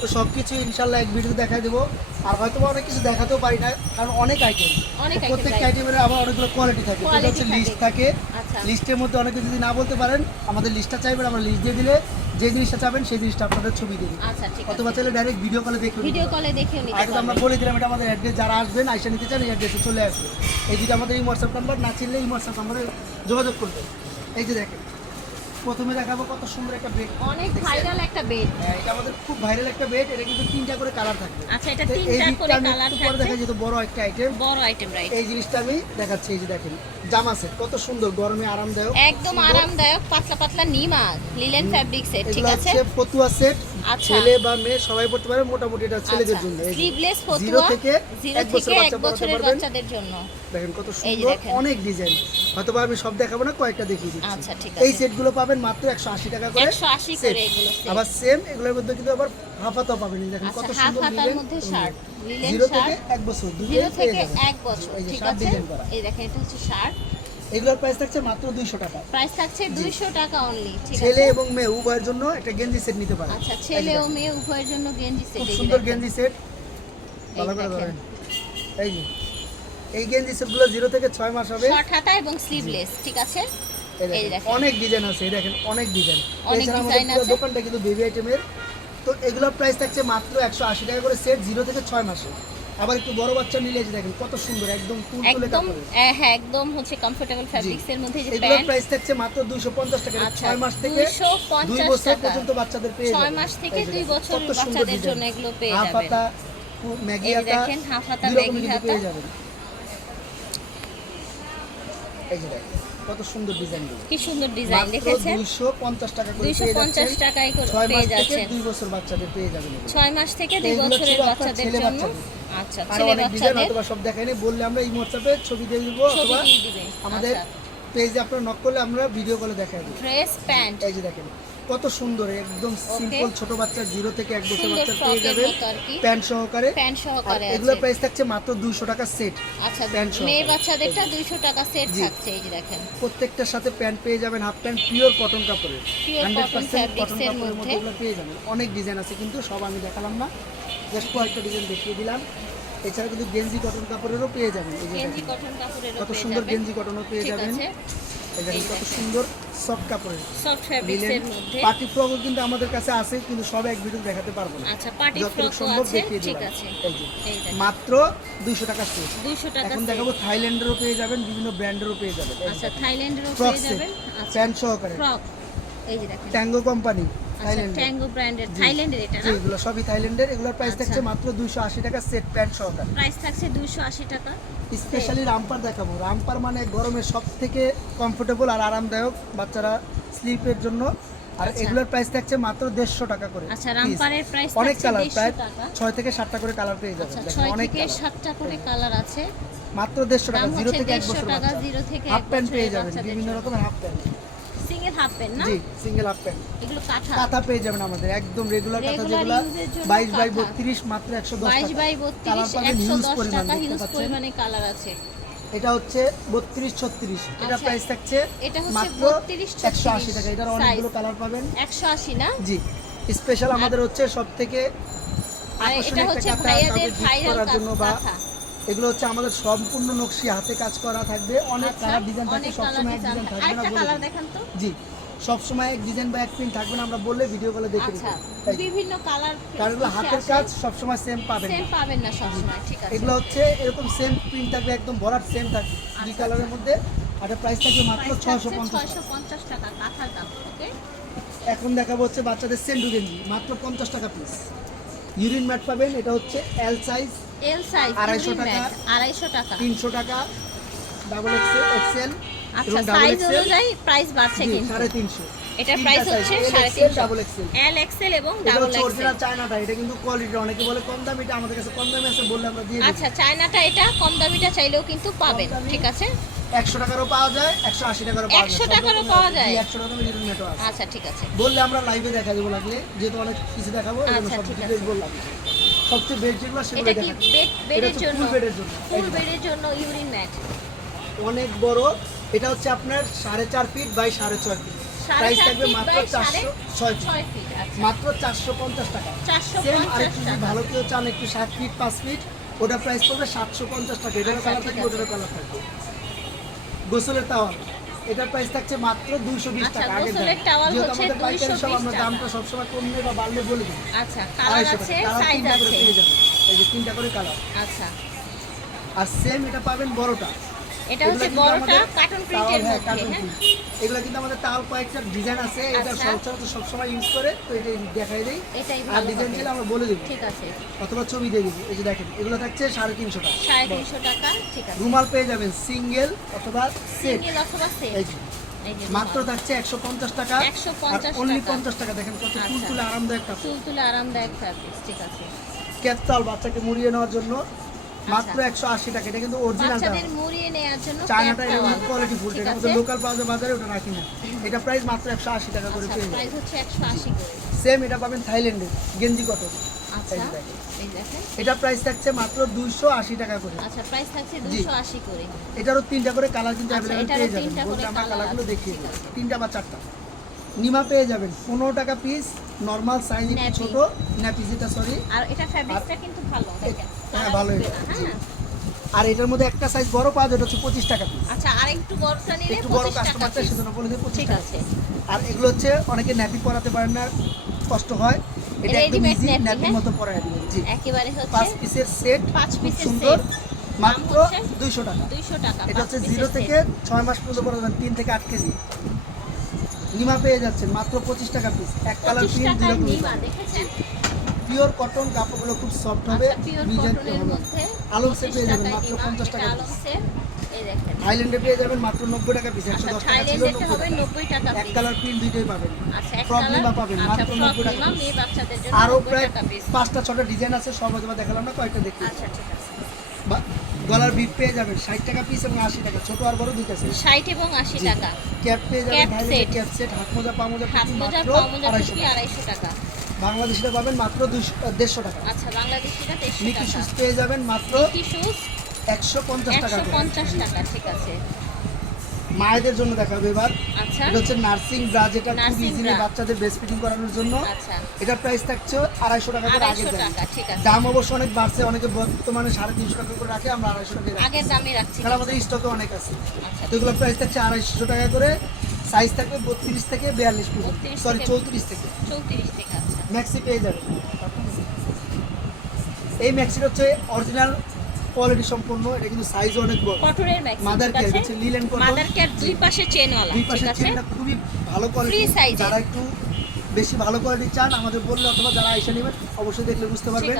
তো সব কিছু ইনশাল্লাহ এক ভিডিও দেখা দেবো। আর হয়তো অনেক কিছু দেখাতেও পারি না কারণ অনেক আইটেম প্রত্যেকটা আইটেমের আবার অনেকগুলো কোয়ালিটি থাকে। এটা হচ্ছে লিস্ট থাকে। আচ্ছা। লিস্টের মধ্যে অনেকে যদি না বলতে পারেন আমাদের লিস্টটা চাইবেন আমরা লিস্ট দিয়ে দিলে যে জিনিসটা চাবেন সেই জিনিসটা আপনাদের ছবি দিয়ে দিই আচ্ছা অথবা চাইলে ডাইরেক্ট ভিডিও কলে দেখে ভিডিও কলে নিতে আর আমরা বলে দিলাম এটা আমাদের অ্যাড্রেস যারা আসবেন আইসা নিতে চান এই অ্যাড্রেসে চলে আসবে এই যেটা আমাদের এই হোয়াটসঅ্যাপ নাম্বার না চিনলে এই হোয়াটসঅ্যাপ নাম্বারে যোগাযোগ করবে এই যে দেখেন। প্রথমে দেখাবো কত সুন্দর একটা বেড অনেক ভাইরাল একটা বেড এটা আমাদের খুব ভাইরাল একটা বেড এটা কিন্তু তিনটা করে কালার থাকবে। আচ্ছা এটা তিনটা করে কালার থাকবে পরে দেখা যেত বড় একটা আইটেম বড় আইটেম রাইট এই জিনিসটা আমি দেখাচ্ছি এই যে দেখেন জামা সেট কত সুন্দর গরমে আরামদায়ক একদম আরামদায়ক পাতলা পাতলা নিমা লিলেন ফ্যাব্রিক সেট ঠিক আছে? ফতুয়া সেট। ছেলে বা মেয়ে সবাই পড়তে পারে মোটামুটি এটা ছেলেদের জন্য। স্লিভলেস জিরো থেকে এক বছর বাচ্চা পড়াতে পারবেন। জন্য। দেখেন কত সুন্দর অনেক ডিজাইন হয়তো আমি সব দেখাবো না কয়েকটা দেখিয়ে দিচ্ছি। আচ্ছা, ঠিক এই আছে। সেটগুলো পাবেন মাত্র একশো আশি টাকা করে। 180 করে এগুলো আবার সেম এগুলোর মধ্যে কিন্তু আবার হাফাতাও পাবেন। এই দেখেন আচ্ছা কত সুন্দর ডিজাইন মধ্যে শার্ট লিলেন থেকে শার্ট। এক বছর জিরো থেকে যাবেন। এক বছর এই ঠিক আছে? এই দেখেন এটা হচ্ছে শার্ট। এগুলোর প্রাইস থাকছে মাত্র দুইশো টাকা। প্রাইস থাকছে 200 টাকা অনলি ঠিক আছে? ছেলে এবং মেয়ে উভয়ের জন্য একটা গেঞ্জি সেট নিতে পারেন। আচ্ছা ছেলে ও মেয়ে উভয়ের জন্য গেঞ্জি সেট খুব সুন্দর গেঞ্জি সেট ভালো করে ধরেন। এই যে। এই গেঞ্জি সেটগুলো জিরো থেকে ছয় মাস হবে। শর্ট হাতা এবং স্লিভলেস ঠিক আছে? এই দেখেন। অনেক ডিজাইন আছে এই দেখেন অনেক ডিজাইন অনেক এছাড়া আমাদের আছে। দোকানটা কিন্তু বেবি আইটেমের তো এগুলোর প্রাইস থাকছে মাত্র একশো আশি টাকা করে সেট জিরো থেকে ছয় মাসে। আবার একটু বড় বাচ্চা নিলে যে দেখেন কত সুন্দর একদম তুল তুলে একদম হ্যাঁ একদম হচ্ছে কমফোর্টেবল ফ্যাব্রিক্স এর মধ্যে যে এগুলোর প্যান্ট প্রাইস থাকছে মাত্র দুইশো পঞ্চাশ টাকা এটা আচ্ছা, ছয় মাস থেকে 250 বছর টাকা। পর্যন্ত বাচ্চাদের পেয়ে ছয় যাবেন। মাস থেকে এই যে দুই দেখেন, বছরের সুন্দর বাচ্চাদের জন্য এগুলো পেয়ে যাবেন। পু- ম্যাগি এই দেখেন, হাফাতা ম্যাগি। পেয়ে যাবেন। এই যে দেখেন, কত সুন্দর ডিজাইন কি সুন্দর ডিজাইন দেখেছেন? দুইশো পঞ্চাশ টাকা করে দুইশো পেয়ে পঞ্চাশ যাচ্ছেন। টাকায় করে পেয়ে যাচ্ছেন। দুই বছর বাচ্চাদের পেয়ে যাবেন 6 মাস থেকে 2 বছরের বাচ্চাদের জন্য। আচ্ছা ছেলে বাচ্চাদের। অথবা সব দেখাইনি বললে আমরা এই হোয়াটসঅ্যাপে ছবি দিয়ে দিব অথবা আমাদের আচ্ছা। পেজে আপনারা নক করলে আমরা ভিডিও কলে দেখাই দেব। ড্রেস প্যান্ট এই যে দেখেন। কত সুন্দর একদম সিম্পল ছোট বাচ্চা জিরো থেকে এক বছর বাচ্চা পেয়ে যাবেন প্যান্ট সহকারে। প্যান্ট সহকারে এগুলোর আছে। প্রাইস থাকছে মাত্র দুইশো টাকা সেট আচ্ছা। মেয়ে বাচ্চাদেরটা দুইশো টাকা সেট থাকছে এই যে দেখেন। প্রত্যেকটার সাথে প্যান্ট পেয়ে যাবেন হাফ প্যান্ট পিওর কটন কাপড়ের। Pure hundred cotton percent fabrics cotton এর কাপড়ের মধ্যে। এগুলো পেয়ে যাবেন। অনেক ডিজাইন আছে কিন্তু সব আমি দেখালাম না। জাস্ট কয়েকটা ডিজাইন দেখিয়ে দিলাম। এছাড়া কিন্তু গেঞ্জি কটন কাপড়েরও পেয়ে যাবেন। এই যে কত সুন্দর গেঞ্জি কটনও পেয়ে যাবেন। এই দেখেন কত সুন্দর। সফট কাপড়ের সফট ফ্যাব্রিক্স মধ্যে। পার্টি ফ্রকও কিন্তু আমাদের কাছে আছে কিন্তু সব এক ভিডিও দেখাতে পারব না। আচ্ছা পার্টি ফ্রক সম্ভব আছে দেখিয়ে ঠিক আছে। মাত্র দুইশো টাকা সেট। 200 টাকা এখন দেখাবো থাইল্যান্ডেরও পেয়ে যাবেন বিভিন্ন ব্র্যান্ডেরও পেয়ে যাবেন। আচ্ছা। থাইল্যান্ডেরও পেয়ে যাবেন। আচ্ছা প্যান্ট সহকারে। ফ্রক এই যে দেখেন। ট্যাঙ্গো কোম্পানি ট্যাঙ্গো ব্র্যান্ডের থাইল্যান্ডের এটা না? এগুলো সবই থাইল্যান্ডের এগুলোর প্রাইস আচ্ছা। থাকছে মাত্র দুইশো আশি টাকা সেট প্যান্ট সহকারে। প্রাইস থাকছে 280 টাকা। স্পেশালি রামপার দেখাবো। রামপার মানে গরমে সব থেকে কমফোর্টেবল আর আরামদায়ক বাচ্চারা স্লিপের জন্য। আর আচ্ছা। এগুলোর প্রাইস থাকছে মাত্র দেড়শো টাকা করে। আচ্ছা রামপারের প্রাইস অনেক কালার প্রায় টাকা। থেকে সাতটা করে কালার পেয়ে যাবেন। আচ্ছা থেকে করে কালার আছে। মাত্র দেড়শো টাকা দাম জিরো থেকে এক 150 বছর টাকা, থেকে হাফ প্যান্ট পেয়ে যাবেন বিভিন্ন রকমের half pant single half pant না? জি সিঙ্গেল হাফ প্যান্ট এগুলো কাঁথা। কাঁথা পেয়ে যাবেন আমাদের একদম রেগুলার কাঁথা যেগুলো use এর জন্য বাইশ বাই কাঁথা। বত্রিশ মাত্র একশো দশ 22 বাই 32 110 টাকা হিউজ পরিমাণে কালার আছে। এটা হচ্ছে বত্রিশ ছত্রিশ। এটা আচ্ছা, প্রাইস থাকছে এটা হচ্ছে মাত্র 32, একশো আশি টাকা। এটার অনেকগুলো কালার পাবেন। 180 না? জি স্পেশাল আমাদের হচ্ছে সব থেকে আকর্ষণীয় একটা করার জন্য বা কাঁথা। এগুলো হচ্ছে আমাদের সম্পূর্ণ নকশি হাতে কাজ করা থাকবে। অনেক আচ্ছা, কালার ডিজাইন থাকবে সবসময় এক ডিজাইন থাকবে না বলে জি সবসময় এক ডিজাইন বা এক প্রিন্ট থাকবে না আমরা বললে ভিডিও কলে দেখে আচ্ছা বিভিন্ন কালার কারণ এগুলো হাতের কাজ সবসময় সেম পাবেন সেম। পাবেন না সবসময় ঠিক আছে। এগুলো হচ্ছে এরকম সেম প্রিন্ট থাকবে একদম ভরাট সেম থাকবে দুই আচ্ছা, কালারের মধ্যে। আর প্রাইস থাকবে মাত্র প্রাইস ছয়শো থাকছে পঞ্চাশ 650 টাকা কাঁথার দাম ওকে এখন দেখাবো হচ্ছে বাচ্চাদের সেন্ডু গেঞ্জি মাত্র পঞ্চাশ টাকা পিস ইউরিন ম্যাট পাবেন এটা হচ্ছে এল সাইজ এল সাইজ 250 টাকা। আড়াইশো টাকা। তিনশো টাকা ডাবল এক্সেল এক্সেল আচ্ছা সাইজ অনুযায়ী প্রাইস বাড়ছে কিন্তু। সাড়ে তিনশো। এটার প্রাইস হচ্ছে সাড়ে তিনশো। ডাবল তিনশো এক্সেল এল এক্সেল এবং ডাবল এক্সেল চায়নাটা এটা কিন্তু কোয়ালিটি অনেকে বলে কম দামি এটা আমাদের কাছে কম দামি আছে বললে আমরা দিয়ে আচ্ছা চায়নাটা এটা কম দামিটা চাইলেও কিন্তু পাবেন ঠিক আছে? একশো টাকারও পাওয়া যায় একশো আশি টাকারও পাওয়া যায়। 100 টাকারও পাওয়া যায়? একশো টাকা ম্যাটও আছে। আচ্ছা ঠিক আছে। বললে আমরা লাইভে দেখা দেবো লাগলে যেহেতু অনেক কিছু দেখাবো আচ্ছা, সব ঠিক আছে। বললাম। সবচেয়ে বেড যেগুলো সেগুলো এটা কি বেড বেডের জন্য? ফুল বেডের জন্য ফুল বেডের জন্য ইউরিন ম্যাট অনেক বড়। এটা হচ্ছে আপনার সাড়ে চার ফিট বাই সাড়ে ছয় ফিট প্রাইস থাকবে মাত্র চারশো ছয় ফিট আচ্ছা। মাত্র চারশো পঞ্চাশ টাকা। 450 সেম আরেকটু যদি ভালো কেউ চান একটু সাত ফিট পাঁচ ফিট ওটা প্রাইস পড়বে সাতশো পঞ্চাশ টাকা। এটারও আচ্ছা, কালার থাকবে। ওটারও কালার থাকবে। গোসলের টাওয়াল এটার প্রাইস থাকছে মাত্র দুইশো বিশ আচ্ছা, টাকা। টাওয়াল যেহেতু আমাদের পাইকারি সব আমরা। দামটা সবসময় কমলে বা বাড়লে বলে দিই। আচ্ছা কালার আছে সাইজ তিনটা করে আছে। এই যে তিনটা করে কালার আচ্ছা। আর সেম এটা পাবেন বড়টা। এটা হচ্ছে বড়টা কার্টুন প্রিন্টের হ্যাঁ, মধ্যে হ্যাঁ। এগুলো কিন্তু আমাদের তাও কয়েকটা ডিজাইন আছে এটা আচ্ছা। সচরাচর সবসময় ইউজ করে তো এটা দেখাই দেই। আর ডিজাইন। ছিল আমরা বলে দেবো। ঠিক আছে। অথবা ছবি দিয়ে দিবো। এই যে দেখেন এগুলো থাকছে সাড়ে তিনশো টাকা। সাড়ে তিনশো টাকা ঠিক আছে। রুমাল পেয়ে যাবেন সিঙ্গেল অথবা সেট সিঙ্গেল অথবা সেট এই যে। মাত্র থাকছে একশো পঞ্চাশ টাকা। 150 অনলি। পঞ্চাশ টাকা। দেখেন কত ফুল আচ্ছা। তুলে আরামদায়ক কাপড়। চুল তুলে আরামদায়ক ঠিক আছে। ক্যাপচাল বাচ্চাকে মুড়িয়ে নেওয়ার জন্য। মাত্র একশো আশি টাকা এটা কিন্তু অরিজিনাল বাচ্চাদের মুড়িয়ে নেওয়ার জন্য চায়নাটা এটা। কোয়ালিটি ফুল এটা আমাদের লোকাল পাওয়া যায় বাজারে ওটা রাখি না। এটা প্রাইস মাত্র একশো আশি টাকা করে আচ্ছা পেয়ে প্রাইস হচ্ছে করে। সেম এটা পাবেন থাইল্যান্ডের গেঞ্জি কটন আচ্ছা এটা প্রাইস থাকছে মাত্র দুইশো আশি টাকা করে। আচ্ছা প্রাইস থাকছে করে। এটারও তিনটা করে কালার কিন্তু আচ্ছা, অ্যাভেলেবেল পেয়ে যাবেন। বলতে আমরা কালারগুলো দেখিয়ে দিই তিনটা বা চারটা। নিমা পেয়ে যাবেন পনেরো টাকা পিস নর্মাল সাইজ একটু ছোট ন্যাপি যেটা সরি আর এটা ফ্যাব্রিকটা কিন্তু ভালো দেখেন। হ্যাঁ, ভালো। হ্যাঁ। আর এটার মধ্যে একটা সাইজ বড় পাওয়া যায় হচ্ছে পঁচিশ টাকা পিস আচ্ছা আর একটু বড়টা নিলে একটু বড় 25 টাকা কাস্টমার চাই। সেজন্য বলে দিই পঁচিশ টাকা আছে। আর এগুলো হচ্ছে অনেকে ন্যাপি পরাতে পারেন না কষ্ট হয়। এটা একদম ইজি ন্যাপির? মতো পরায় দিবেন জি। একেবারে পাঁচ পিসের সেট পাঁচ পিসের সুন্দর। মাত্র দাম হচ্ছে দুইশো টাকা। দুইশো টাকা এটা হচ্ছে piece জিরো থেকে set। ছয় মাস পর্যন্ত পড়া যাবেন তিন থেকে আট কেজি। নিমা পেয়ে যাচ্ছেন মাত্র পঁচিশ টাকা পিস এক কালার 25 প্রিন্ট পিওর কটন কাপড়গুলো খুব সফট হবে আচ্ছা পিওর ডিজাইন আলম সেট 25 পেয়ে যাবেন মাত্র পঞ্চাশ টাকা পিস থাইল্যান্ডে পেয়ে যাবেন মাত্র নব্বই টাকা পিস একশো আচ্ছা দশ টাকা ছিল নব্বই। টাকা এক কালার প্রিন্ট দুইটাই পাবেন। প্রবলেম কালার নিমা পাবেন, আচ্ছা মাত্র 90 টাকা আরও প্রায় পাঁচটা ছটা ডিজাইন আছে সব হয়তো বা দেখালাম না কয়েকটা দেখি আচ্ছা ঠিক আছে। বা গলার বিট পেয়ে যাবেন ষাট টাকা পিস এবং আশি টাকা ছোট আর বড় দুইটা সেট 60 এবং 80 টাকা। ক্যাপ পেয়ে যাবেন ক্যাপ সেট ক্যাপ সেট হাত মোজা পা মোজা হাত মোজা পা মোজা আড়াইশো টাকা। 250 টাকা। বাংলাদেশিটা পাবেন মাত্র দুশো দেড়শো টাকা। আচ্ছা বাংলাদেশিটা 150 মিকি টাকা। শুজ পেয়ে যাবেন মাত্র একশো পঞ্চাশ টাকা পঞ্চাশ 150 টাকা ঠিক আছে। মায়েদের জন্য দেখাবো এবার। আচ্ছা। এটা হচ্ছে নার্সিং ব্রা যেটা খুব ইজিলি বাচ্চাদের ব্রেস্ট ফিডিং করানোর জন্য। আচ্ছা। এটার প্রাইস থাকছে আড়াইশো টাকা করে 250 দাম। টাকা ঠিক আছে। দাম অবশ্য অনেক বাড়ছে অনেকে বর্তমানে সাড়ে তিনশো টাকা করে রাখে আমরা আড়াইশো টাকা আগের দামে রাখছি। কারণ আমাদের স্টকে অনেক আছে। আচ্ছা। তো এগুলো প্রাইস থাকছে আড়াইশো টাকা করে। সাইজ থাকবে বত্রিশ থেকে বিয়াল্লিশ পর্যন্ত। 32 সরি থেকে- চৌত্রিশ থেকে। 34 টাকা আচ্ছা। ম্যাক্সি পেয়ে যাবে। এই ম্যাক্সিটা হচ্ছে অরিজিনাল কোয়ালিটি সম্পন্ন এটা কিন্তু সাইজ অনেক বড়। কটনের ম্যাক্সি মাদার কেয়ার হচ্ছে লিলেন কটন মাদার কেয়ার দুই পাশে চেনওয়ালা দুই পাশে চেনটা খুবই ভালো কোয়ালিটি size যারা একটু বেশি ভালো কোয়ালিটি চান আমাদের বললে অথবা যারা আইসা নেবেন অবশ্যই দেখলে বুঝতে পারবেন।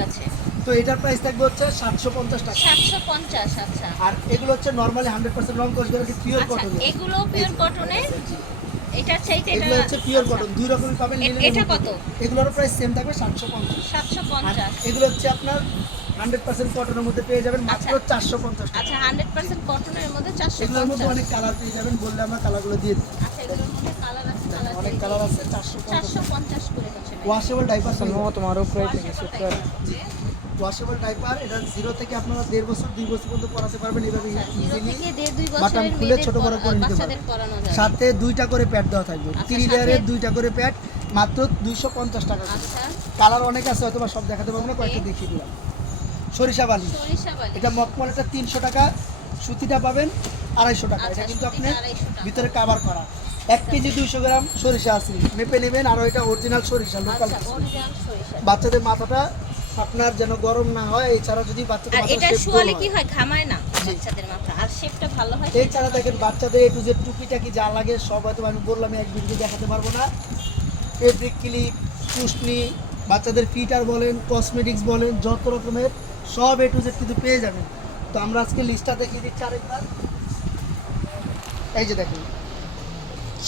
তো এটার প্রাইস থাকবে হচ্ছে সাতশো পঞ্চাশ টাকা। 750 আচ্ছা। আর এগুলো হচ্ছে নর্মালি হান্ড্রেড পার্সেন্ট রং কোর্স কি পিওর কটন এগুলো পিওর কটনের এটা চাইতে এটা এগুলো হচ্ছে পিওর কটন দুই রকমই পাবেন এটা কত? এগুলোর প্রাইস সেম থাকবে সাতশো পঞ্চাশ। আর 750 এগুলো হচ্ছে আপনার হান্ড্রেড পার্সেন্ট কটনের মধ্যে পেয়ে যাবেন মাত্র আচ্ছা। চারশো পঞ্চাশ টাকা। আচ্ছা 100% কটনের মধ্যে এগুলোর মধ্যে অনেক কালার পেয়ে যাবেন বললে আমরা কালারগুলো দিয়ে দিই। আচ্ছা এগুলোর মধ্যে কালার আছে কালার অনেক কালার আছে চারশো পঞ্চাশ 450 করে ওয়াশেবল ডাইপার তোমার উপরে ওয়াশেবল ডাইপার এটা জিরো থেকে আপনারা দেড় বছর দুই বছর পর্যন্ত পড়াতে পারবেন এভাবে বাটাম খুলে মেয়েদের ছোট বড় করে নিতে পারবেন। সাথে দুইটা করে প্যাড দেওয়া থাকবে। আচ্ছা, থ্রি লেয়ারের দুইটা করে প্যাড মাত্র দুইশো পঞ্চাশ টাকা আচ্ছা। কালার অনেক আছে হয়তো সব দেখাতে পারব না কয়েকটা দেখিয়ে দিলাম। সরিষা বালি। সরিষা বালি। এটা মকমলটা তিনশো টাকা সুতিটা পাবেন আড়াইশো টাকা। আচ্ছা, এটা কিন্তু আপনি সুতিটা 250 টাকা। ভিতরে কাভার করা। এক কেজি দুইশো গ্রাম সরিষা আছে। মেপে নেবেন আর এটা অরিজিনাল সরিষা লোকাল আচ্ছা বাচ্চাদের মাথাটা আপনার যেন গরম না হয় এছাড়া যদি বাচ্চাদের মাথা এটা শুয়ালে কি হয়। ঘামায় না বাচ্চাদের মাথা। আর শেপটা ভালো হয় এছাড়া দেখেন বাচ্চাদের একটু যে টুপিটা কি যা লাগে সব হয়তো আমি বললাম এক ভিডিও দেখাতে পারব না। ফেব্রিক ক্লিপ পুষ্নি বাচ্চাদের ফিটার বলেন কসমেটিক্স বলেন যত রকমের সব এ টু জেড কিন্তু পেয়ে যাবেন। তো আমরা আজকে লিস্টটা দেখিয়ে দিচ্ছি আরেকবার। এই যে দেখুন।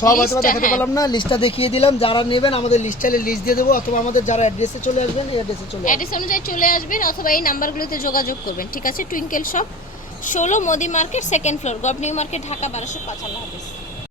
সব হয়তো দেখাতে হ্যাঁ। পারলাম না লিস্টটা দেখিয়ে দিলাম। যারা নেবেন আমাদের লিস্টাইলে লিস্ট দিয়ে দেবো অথবা আমাদের যারা অ্যাড্রেসে চলে আসবেন এই অ্যাড্রেসে চলে অ্যাড্রেস অনুযায়ী চলে আসবেন অথবা এই নাম্বারগুলোতে যোগাযোগ করবেন ঠিক আছে? টুইঙ্কেল শপ ষোলো Modi market second floor gov new market Dhaka বারোশো পাঁচান্ন হাফিজ